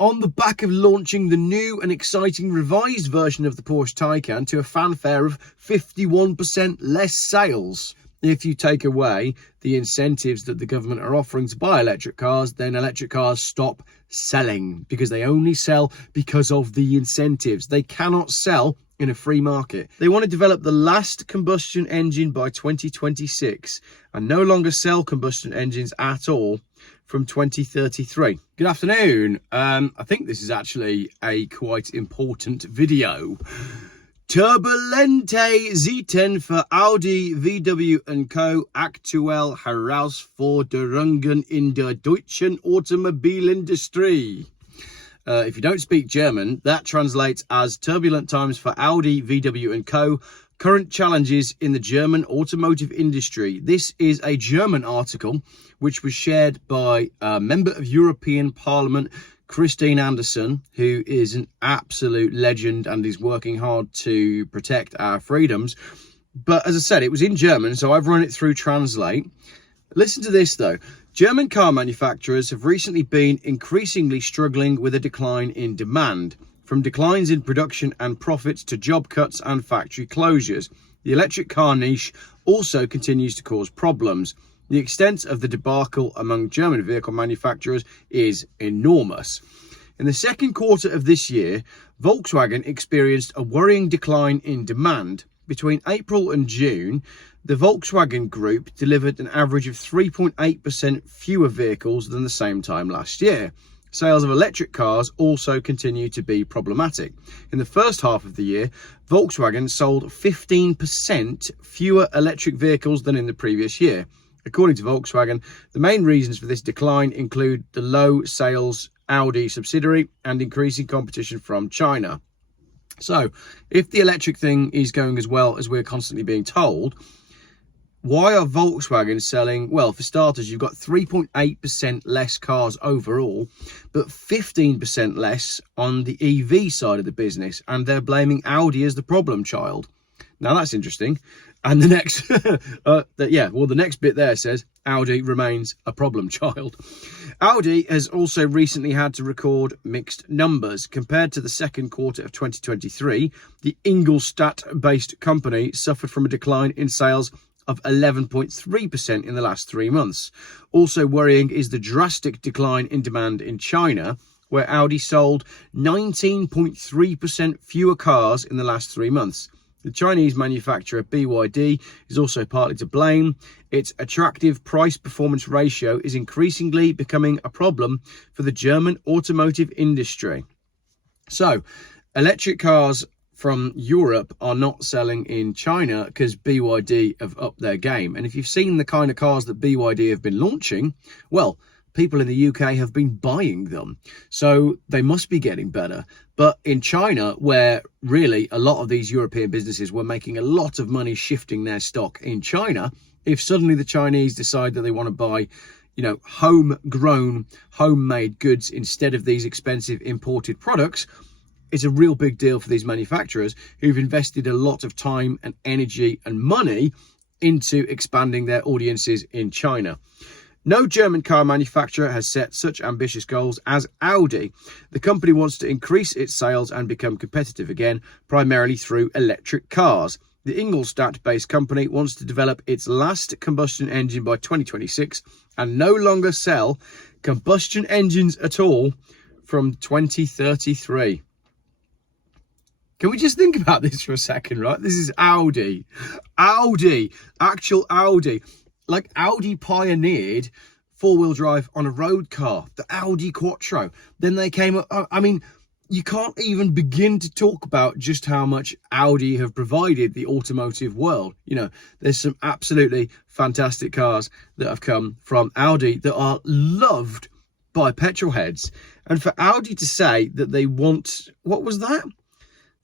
On the back of launching the new and exciting revised version of the Porsche Taycan to a fanfare of 51% less sales. If you take away the incentives that the government are offering to buy electric cars, then electric cars stop selling because they only sell because of the incentives. They cannot sell in a free market. They want to develop the last combustion engine by 2026 and no longer sell combustion engines at all from 2033. Good afternoon. I think this is actually a quite important video. Turbulente Zeiten für Audi, VW and Co. Aktuelle Herausforderungen in der deutschen Automobilindustrie. If you don't speak German, that translates as turbulent times for Audi, VW and Co. Current challenges in the German automotive industry. This is a German article which was shared by a member of European Parliament, Christine Anderson, who is an absolute legend and is working hard to protect our freedoms. But as I said, it was in German, so I've run it through Translate. Listen to this though. German car manufacturers have recently been increasingly struggling with a decline in demand. From declines in production and profits to job cuts and factory closures, the electric car niche also continues to cause problems. The extent of the debacle among German vehicle manufacturers is enormous. In the second quarter of this year, Volkswagen experienced a worrying decline in demand. Between April and June, the Volkswagen Group delivered an average of 3.8% fewer vehicles than the same time last year. Sales of electric cars also continue to be problematic. In the first half of the year, Volkswagen sold 15% fewer electric vehicles than in the previous year. According to Volkswagen, the main reasons for this decline include the low sales Audi subsidiary and increasing competition from China. So, if the electric thing is going as well as we're constantly being told, why are Volkswagen selling? Well, for starters, you've got 3.8% less cars overall, but 15% less on the EV side of the business, and they're blaming Audi as the problem child. Now that's interesting. And the next, the next bit there says Audi remains a problem child. Audi has also recently had to record mixed numbers. Compared to the second quarter of 2023, the Ingolstadt-based company suffered from a decline in sales of 11.3% in the last 3 months. Also worrying is the drastic decline in demand in China, where Audi sold 19.3% fewer cars in the last 3 months. The Chinese manufacturer BYD is also partly to blame. Its attractive price-performance ratio is increasingly becoming a problem for the German automotive industry. So, electric cars from Europe are not selling in China because BYD have upped their game. And if you've seen the kind of cars that BYD have been launching, well, people in the UK have been buying them. So they must be getting better. But in China, where really a lot of these European businesses were making a lot of money shifting their stock in China, if suddenly the Chinese decide that they want to buy, homegrown, homemade goods instead of these expensive imported products, it's a real big deal for these manufacturers who've invested a lot of time and energy and money into expanding their audiences in China. No German car manufacturer has set such ambitious goals as Audi. The company wants to increase its sales and become competitive again, primarily through electric cars. The Ingolstadt-based company wants to develop its last combustion engine by 2026 and no longer sell combustion engines at all from 2033. Can we just think about this for a second, right? This is Audi, actual Audi. Like Audi pioneered four-wheel drive on a road car, the Audi Quattro. Then they came up, you can't even begin to talk about just how much Audi have provided the automotive world. There's some absolutely fantastic cars that have come from Audi that are loved by petrol heads. And for Audi to say that they want, what was that?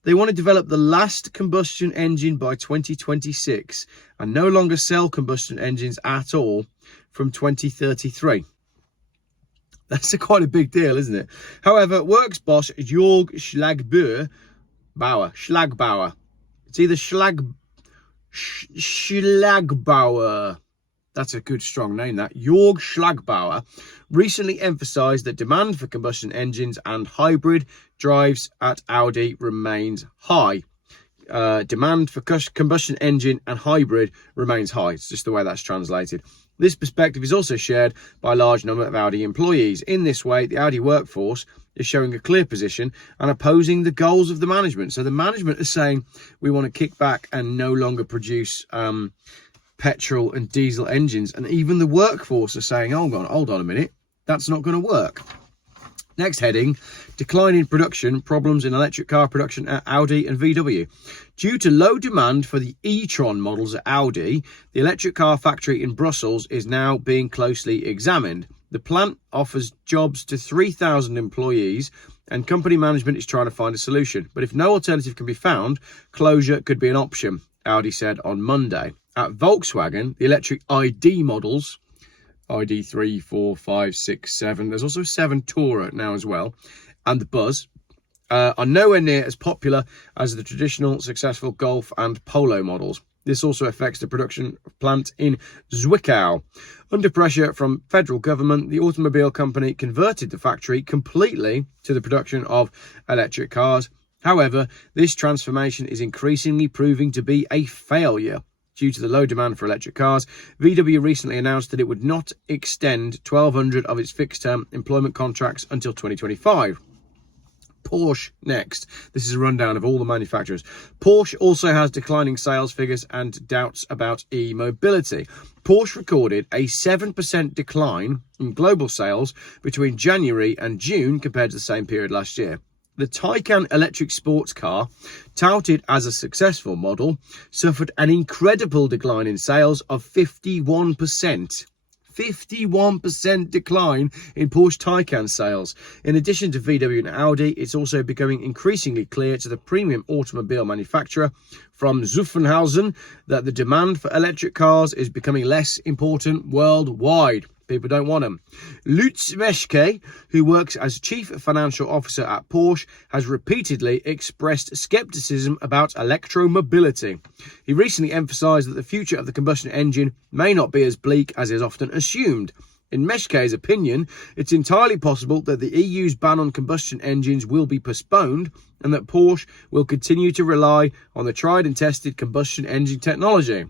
They want to develop the last combustion engine by 2026 and no longer sell combustion engines at all from 2033. That's quite a big deal, isn't it? However, works boss Jörg Schlagbauer. It's either Schlagbauer. That's a good, strong name, that. Jörg Schlagbauer recently emphasized that demand for combustion engines and hybrid drives at Audi remains high. Demand for combustion engine and hybrid remains high. It's just the way that's translated. This perspective is also shared by a large number of Audi employees. In this way, the Audi workforce is showing a clear position and opposing the goals of the management. So the management is saying we want to kick back and no longer produce petrol and diesel engines, and even the workforce are saying, hold on a minute, that's not going to work. Next heading, decline in production, problems in electric car production at Audi and VW. Due to low demand for the e-tron models at Audi, the electric car factory in Brussels is now being closely examined. The plant offers jobs to 3,000 employees, and company management is trying to find a solution. But if no alternative can be found, closure could be an option, Audi said on Monday. At Volkswagen, the electric ID models, ID 3, 4, 5, 6, 7, there's also 7 Tourer now as well, and the Buzz, are nowhere near as popular as the traditional successful Golf and Polo models. This also affects the production plant in Zwickau. Under pressure from federal government, the automobile company converted the factory completely to the production of electric cars. However, this transformation is increasingly proving to be a failure. Due to the low demand for electric cars, VW recently announced that it would not extend 1,200 of its fixed-term employment contracts until 2025. Porsche next. This is a rundown of all the manufacturers. Porsche also has declining sales figures and doubts about e-mobility. Porsche recorded a 7% decline in global sales between January and June compared to the same period last year. The Taycan electric sports car, touted as a successful model, suffered an incredible decline in sales of 51%. 51% decline in Porsche Taycan sales. In addition to VW and Audi, it's also becoming increasingly clear to the premium automobile manufacturer from Zuffenhausen that the demand for electric cars is becoming less important worldwide. People don't want them. Lutz Meschke, who works as chief financial officer at Porsche, has repeatedly expressed skepticism about electromobility. He recently emphasized that the future of the combustion engine may not be as bleak as is often assumed. In Meschke's opinion, it's entirely possible that the EU's ban on combustion engines will be postponed and that Porsche will continue to rely on the tried and tested combustion engine technology.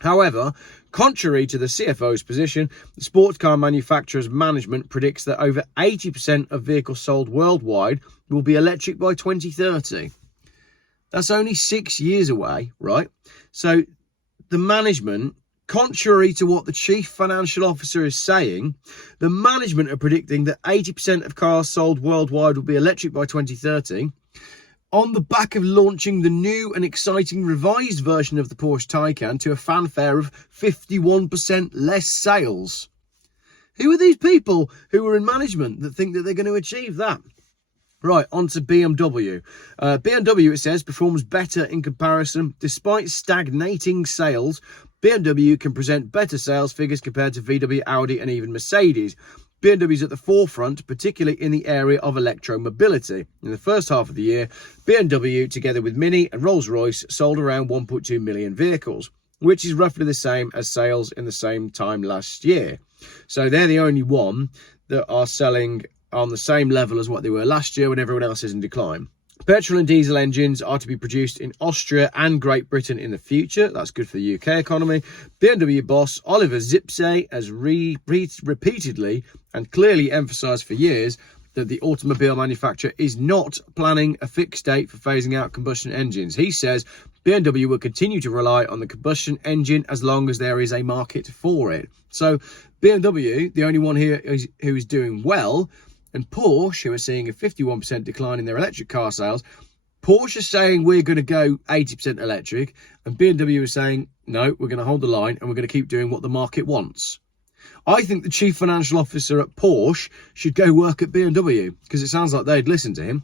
However, contrary to the CFO's position, the sports car manufacturer's management predicts that over 80% of vehicles sold worldwide will be electric by 2030. That's only 6 years away, right? So the management, contrary to what the chief financial officer is saying, the management are predicting that 80% of cars sold worldwide will be electric by 2030. On the back of launching the new and exciting revised version of the Porsche Taycan to a fanfare of 51% less sales. Who are these people who are in management that think that they're going to achieve that? Right, on to BMW. BMW, it says, performs better in comparison. Despite stagnating sales, BMW can present better sales figures compared to VW, Audi and even Mercedes. BMW is at the forefront, particularly in the area of electromobility. In the first half of the year, BMW, together with Mini and Rolls-Royce, sold around 1.2 million vehicles, which is roughly the same as sales in the same time last year. So they're the only one that are selling on the same level as what they were last year when everyone else is in decline. Petrol and diesel engines are to be produced in Austria and Great Britain in the future. That's good for the UK economy. BMW boss Oliver Zipse has repeatedly and clearly emphasised for years that the automobile manufacturer is not planning a fixed date for phasing out combustion engines. He says BMW will continue to rely on the combustion engine as long as there is a market for it. So BMW, the only one here who is doing well, and Porsche, who are seeing a 51% decline in their electric car sales. Porsche is saying we're going to go 80% electric, and BMW is saying, no, we're going to hold the line and we're going to keep doing what the market wants. I think the chief financial officer at Porsche should go work at BMW, because it sounds like they'd listen to him.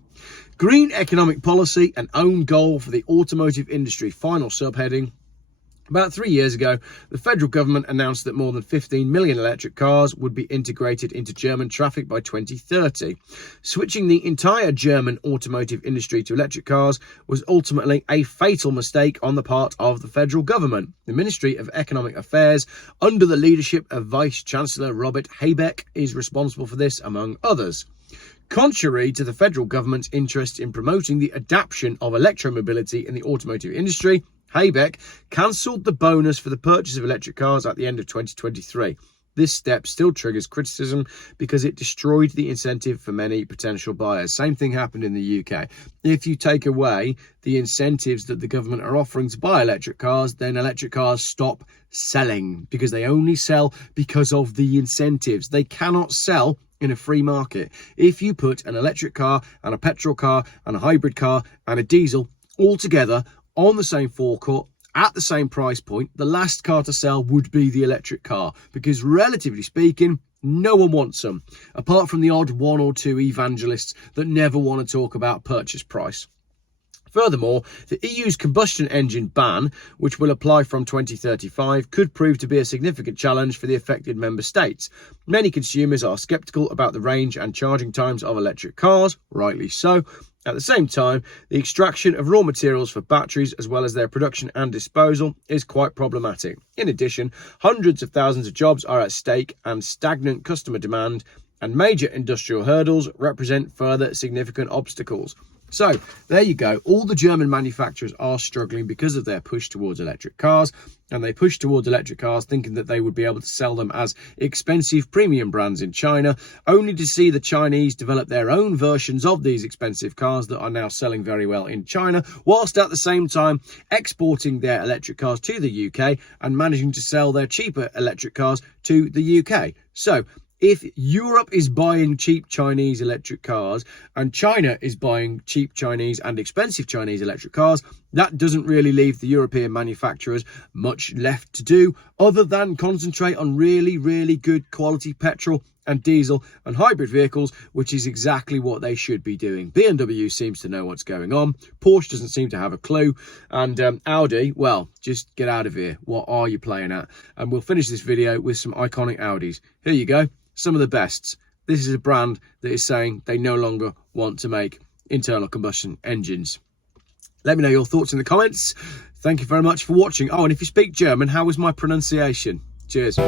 Green economic policy, an own goal for the automotive industry. Final subheading. About 3 years ago, the federal government announced that more than 15 million electric cars would be integrated into German traffic by 2030. Switching the entire German automotive industry to electric cars was ultimately a fatal mistake on the part of the federal government. The Ministry of Economic Affairs, under the leadership of Vice-Chancellor Robert Habeck, is responsible for this, among others. Contrary to the federal government's interest in promoting the adoption of electromobility in the automotive industry, Habeck cancelled the bonus for the purchase of electric cars at the end of 2023. This step still triggers criticism because it destroyed the incentive for many potential buyers. Same thing happened in the UK. If you take away the incentives that the government are offering to buy electric cars, then electric cars stop selling because they only sell because of the incentives. They cannot sell in a free market. If you put an electric car and a petrol car and a hybrid car and a diesel all together on the same forecourt, at the same price point, the last car to sell would be the electric car because, relatively speaking, no one wants them, apart from the odd one or two evangelists that never want to talk about purchase price. Furthermore, the EU's combustion engine ban, which will apply from 2035, could prove to be a significant challenge for the affected member states. Many consumers are sceptical about the range and charging times of electric cars, rightly so. At the same time, the extraction of raw materials for batteries, as well as their production and disposal, is quite problematic. In addition, hundreds of thousands of jobs are at stake, and stagnant customer demand and major industrial hurdles represent further significant obstacles. So there you go. All the German manufacturers are struggling because of their push towards electric cars, and they push towards electric cars thinking that they would be able to sell them as expensive premium brands in China, only to see the Chinese develop their own versions of these expensive cars that are now selling very well in China, whilst at the same time exporting their electric cars to the UK and managing to sell their cheaper electric cars to the UK. So if Europe is buying cheap Chinese electric cars and China is buying cheap Chinese and expensive Chinese electric cars, that doesn't really leave the European manufacturers much left to do other than concentrate on really, really good quality petrol and diesel and hybrid vehicles, which is exactly what they should be doing. BMW seems to know what's going on. Porsche doesn't seem to have a clue. And Audi, well, just get out of here. What are you playing at? And we'll finish this video with some iconic Audis. Here you go. Some of the bests. This is a brand that is saying they no longer want to make internal combustion engines. Let me know your thoughts in the comments. Thank you very much for watching. Oh, and if you speak German, how was my pronunciation? Cheers.